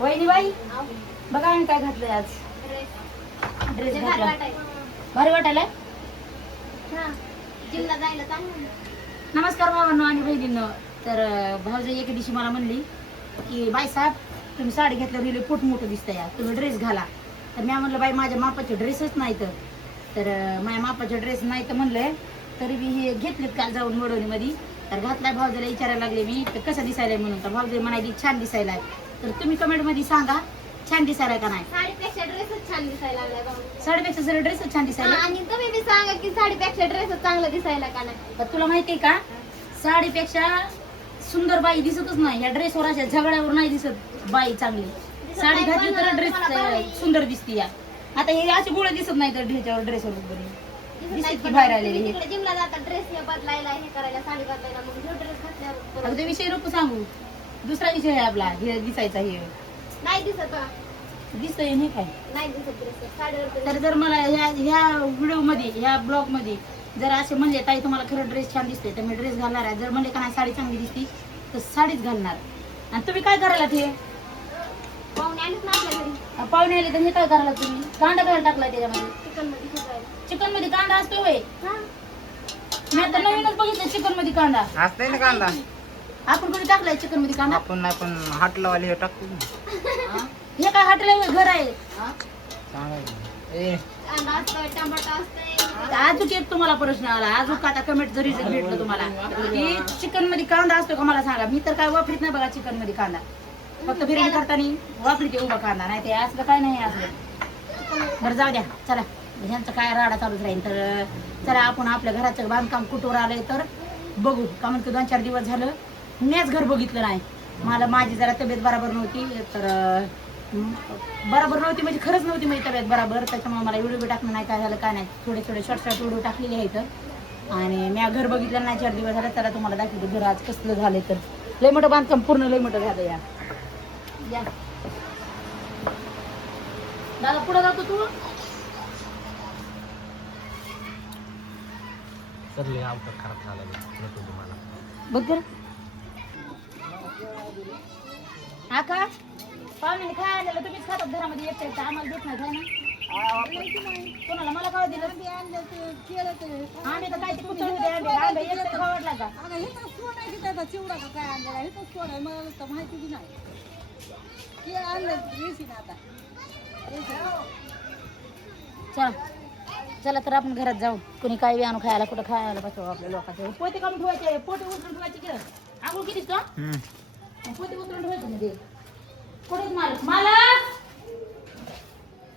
वहिनी बाई बघा आम्ही काय घातलंय आज. ड्रेस घातला भारी वाटायलाय. नमस्कार भावांनो आणि बहिणींनो. तर भाऊजी एके दिवशी मला म्हणली की बाई साहेब तुम्ही साडी घेतल्यावर हिला पोट मोठं दिसतंय या, तुम्ही ड्रेस घाला. तर मी म्हणलं बाई माझ्या मापाचे ड्रेसच नाही तर माझ्या मापाचे ड्रेस नाही तर म्हणलं तरी मी हे घेतलेत काल जाऊन मडवणीमध्ये. तर घातलाय भाऊजीला विचारायला लागले मी तर कसं दिसायलाय म्हणून. तर भाऊजी म्हणाली छान दिसायलाय. तर तुम्ही कमेंटमध्ये सांगा छान दिसायलाय का नाही. साडीपेक्षा ड्रेसच छान दिसायला लागलाय भाऊ. साडीपेक्षा जरा ड्रेसच छान दिसायला. आणि तुम्ही बी सांगा की साडीपेक्षा ड्रेसच चांगला दिसायला का नाही. तर तुला माहितीये का साडीपेक्षा सुंदर बाई दिसतच नाही. या ड्रेसवर अशा झगड्यावर नाही दिसत बाई चांगली. साडी घातली तर ड्रेस सुंदर दिसते. या आता हे असे गोळे दिसत नाही तर ड्रेसवर दिसत की बाहेर आलेले हे. जिमला जाता ड्रेस हे बदलायला हे करायला साडी बदलायला मग हे ड्रेस घातल्यावर आता ते विषय नको सांगू. दुसरा विषय आहे आपला हे दिसायचा हे नाही दिसत दिसतंय नाही काय. नाही दिसत ड्रेस साडीवर. तर जर मला ह्या व्हिडिओ मध्ये ह्या ब्लॉग मध्ये जर असे म्हणले ताई तुम्हाला खरं ड्रेस छान दिसते तर मी ड्रेस घालणार आहे. जर म्हणले का नाही साडी चांगली दिसते तर साडीच घालणार. आणि तुम्ही काय करायला ते पाहुणे आलीच ना आपल्या घरी. पाहुणे आले तर हे काय करायला तुम्ही कांदा करायला टाकलाय त्याच्यामध्ये. चिकन मध्ये शिजवायला. चिकन मध्ये कांदा असतो होय. हा मी आता नवीनच बघितलं चिकन मध्ये कांदा असतंय ना कांदा. आपण कोणी टाकलाय चिकन मध्ये कांदा. आपण नाही पण हाटलावाले हे टाकतो हे काय हॉटेल घर आहे. कांदा असतोय टमाटा असतंय. अजून एक तुम्हाला प्रश्न आला अजून का आता कमेंट जरी भेटलं तुम्हाला की चिकन मध्ये कांदा असतो का मला सांगा. मी तर काय वापरीत नाही बघा चिकन मध्ये कांदा. फक्त बिर्याणी करताना वापरते उभा कांदा नाही ते असलं काय नाही असलं. बरं जाऊ द्या चला ह्यांचं काय राडा चालूच राहील. तर चला आपण आपल्या घराचं बांधकाम कुठवर आलंय तर बघू. का म्हणतो 2-4 दिवस झालं मीच घर बघितलं नाही. मला माझी जरा तब्येत बरोबर नव्हती तर बरोबर नव्हती म्हणजे खरंच नव्हती माझी तब्येत बरोबर. त्याच्यामुळे मला व्हिडिओ टाकणं नाही काय झालं काय नाही. थोडे शॉर्ट व्हिडिओ टाकलेले आहेत. आणि मी घर बघितलं नाही 4 दिवस झालं. त्याला तुम्हाला दाखवतो घर आज कसलं झालं. तर लय मोठं बांधकाम पूर्ण लय मोठं झालं. या दादा पुढे जातो तू. बघ तर आका पाहुणे काय आलेलं तुम्हीच खातात घरामध्ये एकट्याचं आम्हाला देत नाही काय ना कोणाला. मला काय दिलं आम्ही तर काय ते कुठे होते आंबे एकट्याचं आवडला का. चला चला तर आपण घरात जाऊ. कोणी काय आणू खायला कुठं खायला बसव आपल्या लोकांचे. पोते काढून ठेवायचे पोटे उचलून ठेवायचे की आंघोळ कितीच का पोते उचलून ठेवायचे मध्ये. कुठेच मालक मालक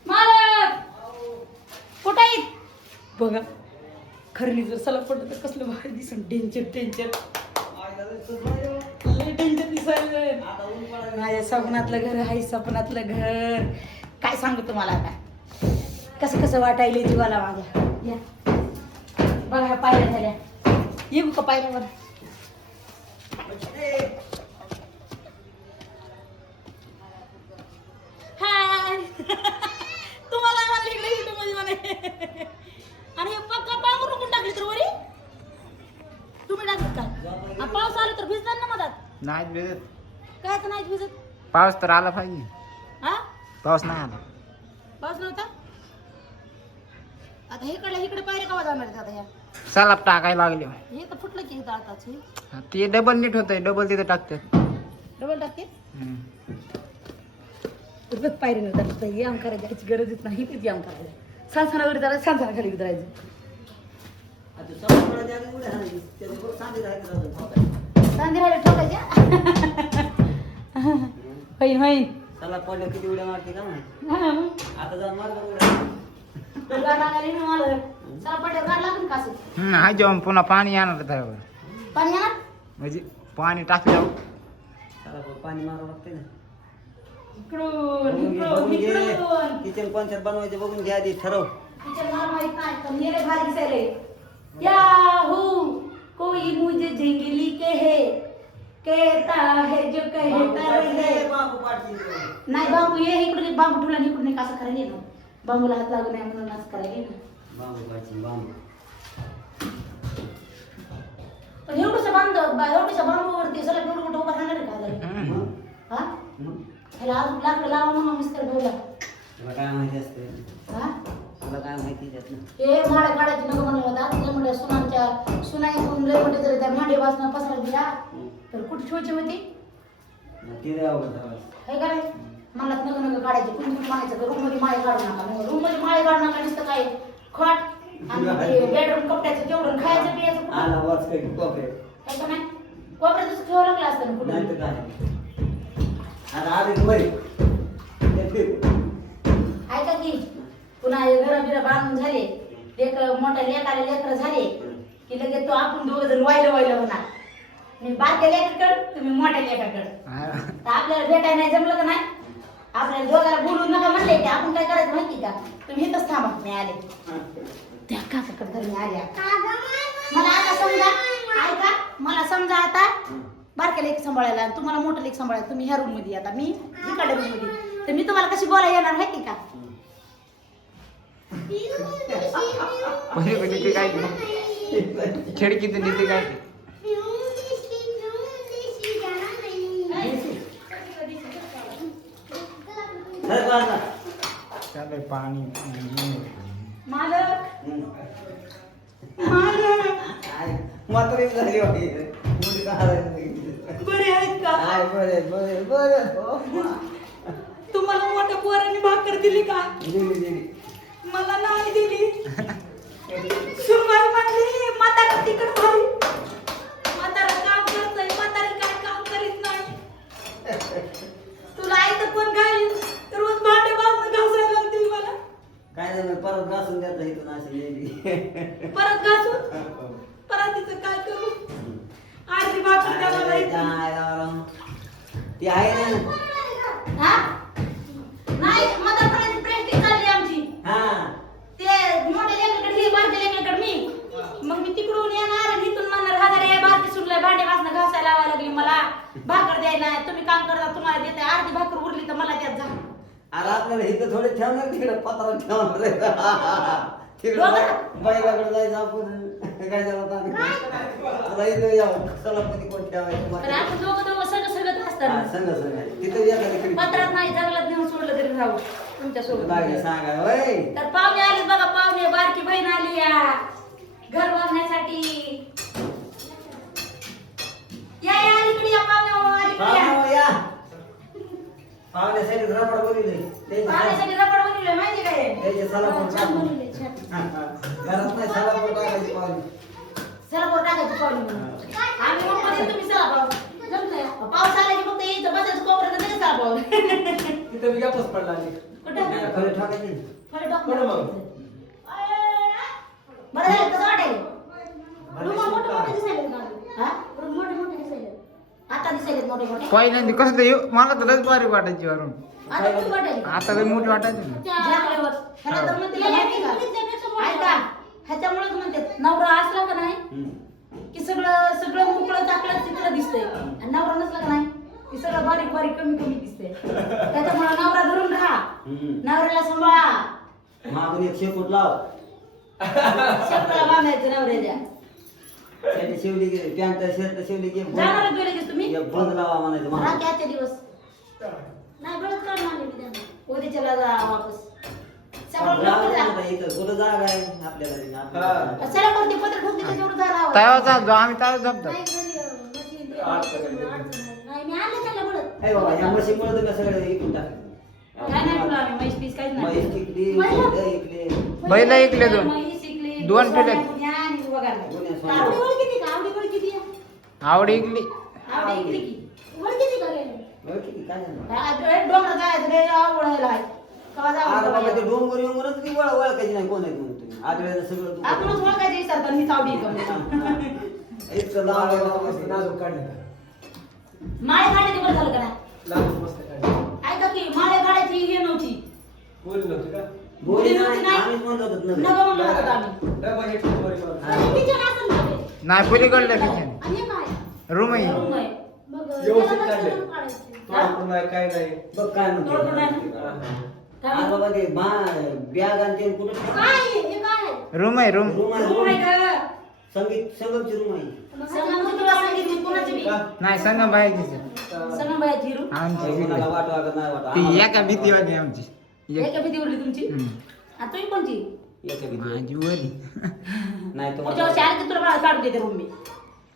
मालक कुठे आहेत बघा. खरली जर सलग पडलं तर कसलं भारी दिसून डेंजर डेंजर माझ्या स्वप्नातलं घर आहे. स्वप्नातलं घर काय सांगू तुम्हाला आता कसं कसं वाटायला जीवाला माझ्या. या बघा ह्या पायऱ्या झाल्या. येऊ का पायऱ्यावर. हाय तुम्हाला मला इकडे इकडे मध्ये म्हणे. आणि हे पक्का पांघरून कोण टाकली तर वरी तुम्ही टाकत का. पाऊस आला तर भिजणार ना मधात. नाही भिजत. काय तर नाही भिजत. पाऊस तर आला पाहिजे. हा पाऊस नाही आला. पाऊस नव्हता. आता इकडे पायऱ्या कवा जाणार आहेत आता ह्या. सलाप टाकायला लागले. हे तर फुटलं की इथं आताच. ते डबल नीट होतंय. डबल तिथे टाकतात. डबल टाकते पायरी नव्हता. याम करायची याची गरजच नाही. किती याम करायला सांसानावर जरा सांसाना खाली उतरायचं. सांधी राहिले ठोकायच्या होईल होईल. चला पडलं किती उड्या मारते का माहिती. आता जाऊन मार हा जेवण पुन्हा पाणी येणार त्यावर. पाणी येणार म्हणजे पाणी टाकल्यावर चला पाणी मारावं लागते ना. इकडून इकडून किचन पंचायत बनवायचे बघून घ्या आधी ठरव. किचन मला माहित नाही पण मेरे भारी दिसायले. याहू कोई मुझे जंगली कहे कहता है जो कहता रहे. नाही बाबू ये इकडे बांबू ठेवला इकडून कसं करायला ना. बांबूला हात लागू नये म्हणून असं करायला ना. पण एवढंसं बांधवरती सगळं एवढं मोठं उभं राहणार आहे का. हा ह्याला अजून लाकडं लावा म्हणून मिस्टर भाऊला. तुला काय माहिती असतं हा? तुला काय माहिती त्यातलं हे माड्या काढायची नको म्हणलं होता तिला म्हणलं सुना ऐकून लय मोठे जरी त्या भांडे वासना पसरा दिला तर कुठे ठेवायची होती ते लय अवघड झालं. हे काय मला नका काढायचे कुणी कुणी म्हणायचं रूम मध्ये माळे काढू नका रूम मध्ये माळे काढू नका नुसतं काय खट आणि बेडरूम कपड्याचं तेवढं खायचं पियाचं कुठं आला वाच काही कोपरे काय का नाही कोपऱ्यातच ठेवावं लागलं असतं ना नाही कुठं तर काय आता आधी मरी ऐका की पुन्हा घर बिर बांधून झाले मोठ्या लेकाला लेकर झाले की लगेच तो आपण दोघं जण वायलं होणार मी बारक्या लेकाकडं तुम्ही मोठ्या लेकाकडं तर आपल्याला भेटायला नाही जमलं का नाही आपल्याला दोघाला बोलून नका म्हणले की आपण काय करायचं माहिती का तुम्ही इथंच थांबा मी आले त्या काकाकडे मी आल्या मला आता समजा ऐका मला समजा आता बारक्या लेक सांभाळायला आणि तुम्हाला मोठं लेक सांभाळायला तुम्ही ह्या रूम मध्ये आता मी इकडे रूम मध्ये तर मी तुम्हाला कशी बोलायला येणार माहिती का पहिले ते काय खिडकीतून येते काय चालय पाणी मालक म्हातारी झाली मुली बरे आहेत का बरे तुम्हाला मोठ्या पोरांनी भाकर दिली का दिली मला नाही दिली सुरवाई म्हणली म्हातारा तिकड भारी म्हातारा काम करतोय म्हातारी काय काम करीत नाही तुला आई तर कोण घाली रोज भांडे बाजून घासायला लागतील मला काय झालं परत घासून द्यायचं इथून अशी नेली परत घासून परत तिचं काय करू अर्धी भाकर द्या मला इथून. ती आहे ना हा नाही म्हातारपणाची प्रॅक्टिस चालली आमची हा ते मोठ्या लेकाकडे ही बारक्या लेकाकडे मी मग मी तिकडून येणार आणि इथून म्हणणार हातारे बारकी सुटलंय भांडे वासनं घासायला लावायला लागली मला भाकर द्यायला तुम्ही काम करता तुम्हाला देते अर्धी भाकर उरली तर मला त्यात जा अरे आपल्याला इथं थोडे ठेवणार तिकडे पत्रा ठेवणार तिकडे बाईकाकडे जायचं आपण काय झालं आता इथं यावं सलापती कोण ठेवायचं पण आपण दोघं सगळं सगळं असतात सांगा सांगा तिथं एखाद्या पत्रात नाही जंगलात नेऊन सोडलं तरी राहू तुमच्या सोबत लागले सांगा वय तर पाहुणे आले बघा पाहुणे बारकी बहीण आली या घर बांधण्यासाठी या या अलीकडे या पाहुणे या पाहुण्यासाठी रबड बोलले पाहुण्यासाठी रबड बनवलंय माहिती काय त्याचे सलापून छान बनवलंय, छान. घरात नाही सलापून टाकायची पाहुणे सलापूर टाकायची पाहुणे म्हणून आम्ही म्हणतो तुम्ही सलापूर जमतंय पाऊस आला की फक्त इथं बसायचं कोपऱ्यात नाही सलापूर तिथं मी गप्पच पडला आली कुठं खरं टाकायची फळ टाकून बरं झालं कसं वाटेल रूम मोठे मोठे दिसायले का हा रूम मोठे मोठे दिसायले आता दिसायलेत मोठे मोठे पहिल्यांदा कसं ते मला तर लयच बारीक वाटायची वरून आता किती वाटेल आता लय मोठी वाटायची ना झाकल्यावर ह्याला तर म्हणते माहिती का ऐका ह्याच्यामुळेच म्हणते नवरा असला का नाही की सगळं सगळं मोकळं चाकलं चित्र दिसतंय आणि नवरा नसला का नाही की सगळं बारीक बारीक कमी कमी दिसतंय त्याच्यामुळे नवरा धरून राहा नवऱ्याला सांभाळा मागून एक शेपूट लाव शेपटाला बांधायचं नवऱ्याच्या त्याने शिवली गेली पॅन्ट शर्ट शिवली गेली जाणार गेले की तुम्ही एक बंद लावा म्हणायचं मला राखी आजच्या दिवस नाही बरंच काढून आणले मी त्यांना उद्याच्याला जा वापस सगळं लवकर जा इथं कुठं जागा आहे आपल्याला चला कोणती पत्र ठोकली त्याच्यावर जा राव तयावर चालतो आम्ही तयावर जमतो नाही मी आणलं त्याला बरं ए बाबा या मशीनमुळे तुम्ही सगळे इकून टाकले काय नाही तुला आम्ही म्हैस पीस काहीच नाही म्हैस टिकली बैलं इकले बैल ऐकले दोन म्हैस शिकली दोन पिल्ले. आणि वगैरे दोन्ही सोडले. आवडी वळ किती का आवडी वळ किती आहे? आवडी इकली आवडी इकली की वळ किती का गेले बरं किती काय झालं काय डोंगर जायचं रे आवडायला आहे कवा अरे बाबा ते जाऊ डोंगर येऊनच ती ओळखायची नाही कोण आहे म्हणून तुम्ही आजवेळेला सगळं तू- आपणच ओळखायचं विचारतात मी चावडी का इतकं लांब आहे बाबा. नाजूक काढले माळे काढायची बरं झालं का नाही नाजूक मस्त काढले ऐका की माळे काढायची हे नव्हती बोलली नव्हती का बोली नाही नव्हती नाही. आम्हीच म्हणत होतो ना. नका म्हणलं होतं आम्ही डबा घेतली वर करून. किचन असेल ना ते. नाही पलीकडलं किचन आणि हे काय रूम आहे रूम आहे. मग व्यवस्थित त्याला काढले. कशाला काढायचं? तोडपून नाही काय नाही बघ काय तोडपून नाही. म्हणतो काय आज बाबा ते बॅग आणि ते कुठं काय आहे? हे काय आहे? रूम आहे रूम रूम आहे रूम आहे रूम. का? संगमची रूम आहे. संगमची तुला सांगितली कोणाची बी? का? नाही संगम बाहेरची संगमबाईची हिरू आमची कोणाला वाटू वाटत नाही वाटत. ती एका भीतीवाली आमची एका भीतीवरली तुमची आणि तुम्ही कोणची एका भीती. माझी वरी नाही पुढच्या वर्षी आली की तुला बाळा काढून देते रूम मी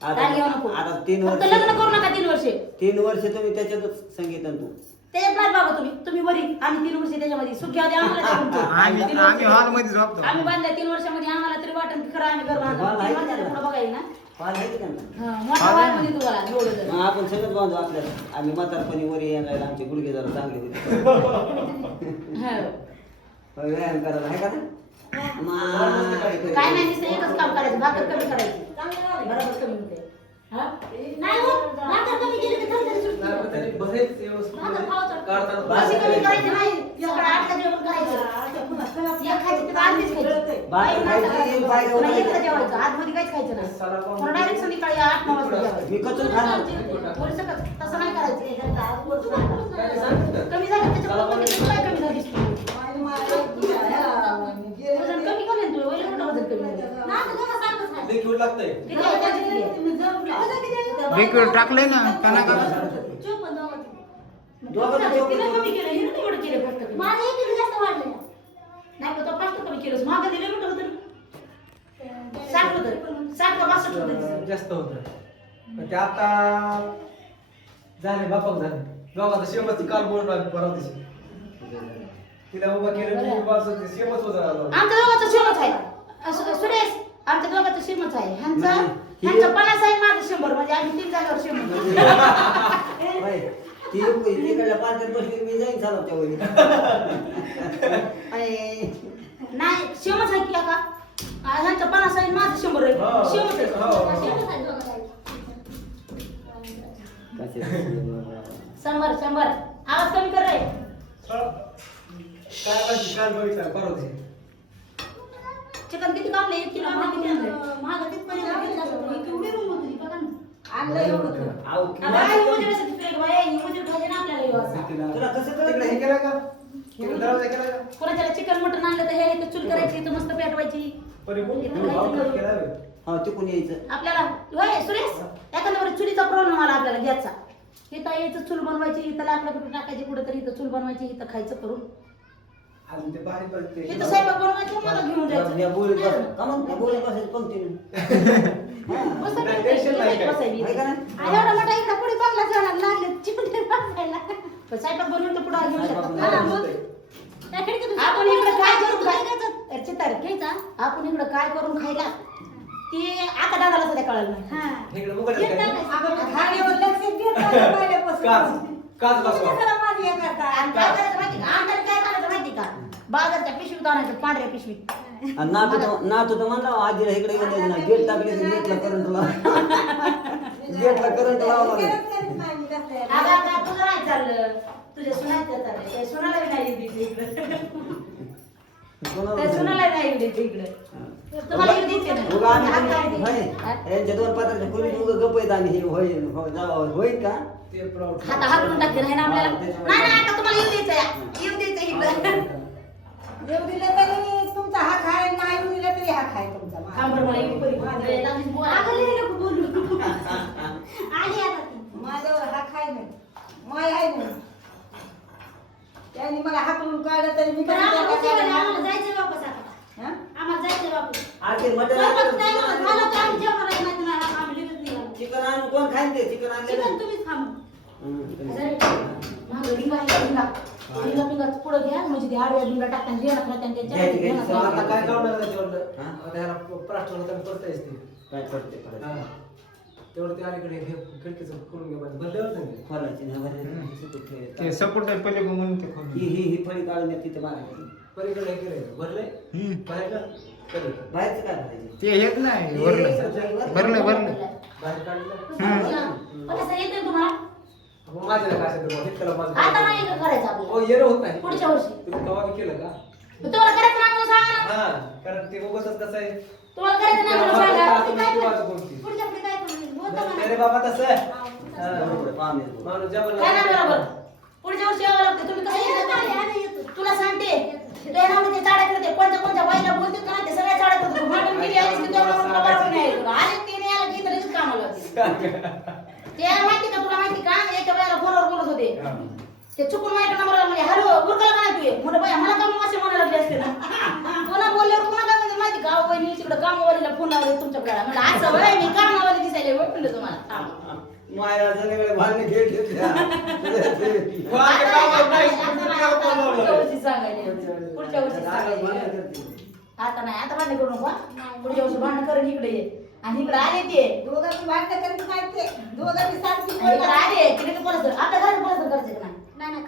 काय घेऊ नको आता 3 फक्त वर्ष लग्न करू नका 3 वर्षे 3 वर्ष तुम्ही त्याच्यातच संगीत आणि तू त्याच्यात नाही बाबा तुम्ही वरी आम्ही 3 वर्षे त्याच्यामध्ये सुखी आधी आम्हाला त्या तुमचं. आम्ही 3 आम्ही वर्षे. हॉल मध्ये झोपतो आम्ही बांधल्या 3 वर्षामध्ये आम्हाला तरी वाटण की खरं आम्ही घर बांधलं बांध आहे 3 वर्षाच्या का? पुढं बघायला ना पाल आहे की त्यांना? हा, मोठा वाय म्हणजे तुम्हाला एवढं जर. मग आपण सगळंच बांधू आपल्याला. आम्ही म्हातारपणी वर यायला आमचे गुडघे जरा चांगले होते. हा. व्यायाम करायला आहे का ना? काय नाही नुसतं एकच काम करायचं भाकर कमी करायची बरोबर कमी होते हा? नाही होत. भाकर कमी केली की थरथरी सुटते. नाही, पण त्यांनी बरेच व्यवस्थित भाकर खावं काढताना अशी कमी करायची नाही सकाळी 8ला जेवण करायचं एक खायची तर आधीच खायची भाकर खायची, पाय पुन्हा खायची. एकदा जेवायचं आतमध्ये काहीच खायचं नाही पुन्हा डायरेक्ट संध्याकाळी 8-9 वाजता जेवायचं मी कचून खाणार. थोडंसं तसं नाही करायचं कमी झालं त्याच्यामुळे कमी काय कमी झाली वजन कमी कमी तू वैल कुठं वजन कमी झालं लिक्विड लागतंय. किती आहे त्याची किती आहे? लिक्विड टाकलंय ना त्यांना का तिला कमी केलं हिनं नाही एवढं केलं फक्त कमी. माझं 1 किलो जास्त वाढलं. नाही का तो फास्ट कमी केलं मागं दिलं कुठं होतं 60 होतं 60 का 62 होतं जास्त होतं. पण ते आता झाले बापाक झाले. गावात शेमची काल बोललो आम्ही परवा दिवशी. तिला उभा केलं की उभा असं ते शेमच होतं आलं. आमच्या दोघांचं शेमच आहे सुरेश आमच्या दोघांचं शेमच आहे ह्यांचं 50 आहे माझं 100 म्हणजे आम्ही 3 जागेवर 100 होय. ती तिकडल्या पाण्यात बसली की मी जाईन चालवच्या वरी. नाही शेमच आहे की का ह्यांचं 50 आहे माझं 100 आहे हो. शेमच आहे हो. 100 आवाज कमी कर रे काय माहिती काल बघितलं परवा दिवशी. चिकन किती कापले 1 किलो आम्हाला किती आणलं महाग तिथपर्यंत घेतलं असतं. ही केवढी रूम होती ती बघा ना. आणलं एवढं आऊ, आता आई उजेडासाठी फिरायला बाई, आई उजेड खायचे ना आपल्याला एवढं असं. तुला कसं कळलं? तिकडे हे केलं का? तिकडे दरवाजा केला का? कोणाच्याला चिकन मटन आणलं तर हे इथं चूल करायची इथं मस्त पेटवायची केला होय. हा तिकून यायचं. आपल्याला होय सुरेश एखाद्या बरं चुलीचा प्रॉब्लेम आला आपल्याला गॅसचा इथं यायचं चूल बनवायची इथं आपल्या कुठं टाकायची कुठं तरी इथं चूल बनवायची इथं खायचं करून अजून ते बारीक बारीक ते- इथं स्वयंपाक बनवायचं मला घेऊन या बोलीत बस. जायचं का मग? या बोलीत बसायचं पंक्तीने. मस्त नाही, पेटवायची, टेन्शन नाही काय. बसायची. आहे का नाही? आणि एवढा मोठा इकडं पुढे बंगला झाला लागले चिमटे बसायला. पण स्वयंपाक बनवून तर पुढं घेऊन शकतात हा, ना. मग. त्या खिडकीतून आपण इकडं काय करून काय खायचं अरे चितार घ्यायचा आपण इकडं काय करून खायला ते आता दादाला सध्या कळलं नाही हा. इकडे मुगाचं घेऊन काय? टाकायचं. काच बसवा. जरा माझी एक आता. आणि काय करायचं माहिती का आमच्याला काय करायचं माहिती का बाजारच्या पिशवीत आणायचं पांढऱ्या पिशवीत आणि नातू तर म्हणला आजीला इकडे गेलं ना गेट टाकले की गेटला करंट गेटला करंट लावला नाही. करत नाही मी जास्त. आता तुझं नाही चाललं तुझ्या सुनायचं चाललंय त्या सुनाला बी नाही येऊ द्यायचं इकडं कोणाला त्या सुनाला नाही येऊ द्यायचं इकडं तुम्हाला येऊ द्यायचं नाही. उगा आम्ही हात काय होय. द्यायचं? यांच्या 2 पात्राच्या खोलीत उगा गप्प आहेत आम्ही हे होईल होईल का? ते प्रौढ. हाता हाकलून टाकते नाही ना आपल्याला नाही नाही आता तुम्हाला येऊ द्यायचं येऊ द्यायचं इकडं देव दिलं तरी तुमचा हा खाय नाही दिलं तरी हा खाय तुमचा थांब बरं मला एक परी लागलीच बोला. अगं लई नको बोलू. आली आता ती. माझ्यावर हा खाय नाही माय आहे नाही त्यांनी मला हाकलून काढलं तरी मी पण आम्हाला काय उशिरा झाला, आम्हाला जायचंय वापस आता. हा? आम्हाला जायचंय वापस. आखिर मटण स्वयंपाक नाही झालं, झालं तर आम्ही जेवणार आहे, नाहीतर नाही, आम्ही लगेच निघालो. चिकन आणून कोण खाईन ते चिकन आणले चिकन तुम्हीच खा मग. मागं रिंगा आहे, रिंगा. रिंगा पिंगा पुढं घ्या म्हणजे ते आडव्या रिंगा टाकताना जेवणात राहत्या आणि घ्यायची, घ्यायची. त्याच्या आता काय काढणार त्याच्यावरनं? हा? आता ह्याला प्लास्टर होतं आणि परत यायचं ते. काय करते परत? हा. तेवढं ते अलीकडे हे खिडकीचं करून घ्या पाहिजे. भरल्यावर नाही ते. खोलायची ना, भरायची, सुकून ठेवायची. ते सपोर्ट पहिले म्हणून ते खोल ही फळी काढून द्या तिथे मारायची. पलीकडे हे केलंय. भरलंय? बाहेर का? केलंय. बाहेरचं काय करायचं? ते येत नाही भरलं भरलं बाहेर काढलं? पण असं येते तुम्हाला मग माझ्याला काय असेल तर इतक्याला माझं आता काय? नाही इकडं करायचं आपल्याला हो, येणं होत नाही. पुढच्या वर्षी तुम्ही कवा बी केलं का? तुम्हाला करायचं नाही म्हणून सांगा ना हा, कारण ते उगाचच कसं आहे. तुम्हाला करायचं नाही म्हणून माझं सांगा काय तुम्ही वाजू कोणती? पुढच्या पुढे काय करू? बोलता म्हणा. अरे बाबा तसं आहे. हा. बरोबर आहे, पाहून येतो. माणूस ज्या काय नाही बरोबर पुढच्या वर्षी यावं लागतं तुम्ही कसं येतो, आले, येतात? आले, येतो. तुला सांगते तुझ्या नावाने ते चाड्या करते कोणत्या कोणत्या बाईला बोलते का ते सगळ्या चाड्या करतो भांडण गेली आलीस की तुला म्हणून तुला बरोबर नाही तुला. आली की तिने आलं की तरीच कामाला होती. ते माहिती का तुला माहिती का एका वेळेला फोनवर बोलत होते ते चुकून माझ्या नंबरला म्हणजे हॅलो उरकला का नाही तू म्हणलं बाय मला काम असे म्हणायला लागले असते ना पुन्हा बोलल्यावर पुन्हा काय म्हणजे माहिती का बहिणी तिकडे कामवालीला फोन लावले तुमच्याकडे म्हणलं असं वय मी कामवाली दिसायला म्हणलं तुम्हाला माया सगळे भांडणे घेतले वागे कामावर नाही, पुढच्या वर्षी सांगायला पुढच्या वर्षी सांगायला आता नाही आता भांडण करू नको पुढच्या वर्षी भांडण करून इकडे ये आणि इकडे आले ते दोघांची भांडणं करत नाही ते दोघांची सारखी आणि इकडे आले की नाही पोलिस आपल्या घरात पोलिस करायचं का नाही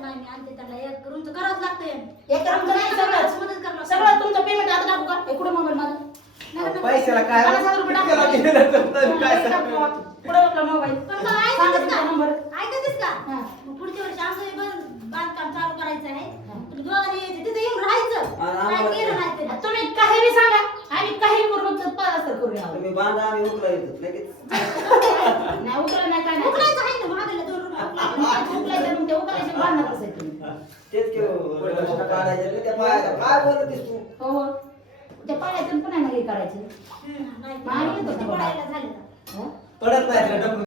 नाही मी आणते त्यांना एक रूमचं करावंच लागतंय एक रंग नाही सगळंच मदत करणं सगळं तुमचं पेमेंट आता टाकू का हे कुठे मोबाईल माझा पैशाला काय 50,000 रुपये टाकू. कितीला गेलं तर काय सांगू? पुढे आपला मोबाईल पण मला सांगा ऐकतच तुमचा का नंबर ऐकतच का हा. मग पुढच्या वर्षी आमचं हे बांधकाम चालू करायचं आहे पण दोघांनी यायचं तिथे येऊन राहायचं आणि काय आम्हाला- केलं नाही ते. तुम्ही काही बी सांगा आम्ही काही करू मग पास करूया तुम्ही बांधा आम्ही उकला येतो लगेच नाही उकळलं नाही काय नाही उकडायचं आहे ना महागाला 2 रुपये उकळायचं मग ते उकळायचं बांधणार कसं आहे तुम्ही तेच केलं काढायचं त्या पायाला काय बोलतेस तू हो हो त्या पाण्यातून पुन्हा हे करायचं नाही मागे येतो का बाबा? पडायला झालं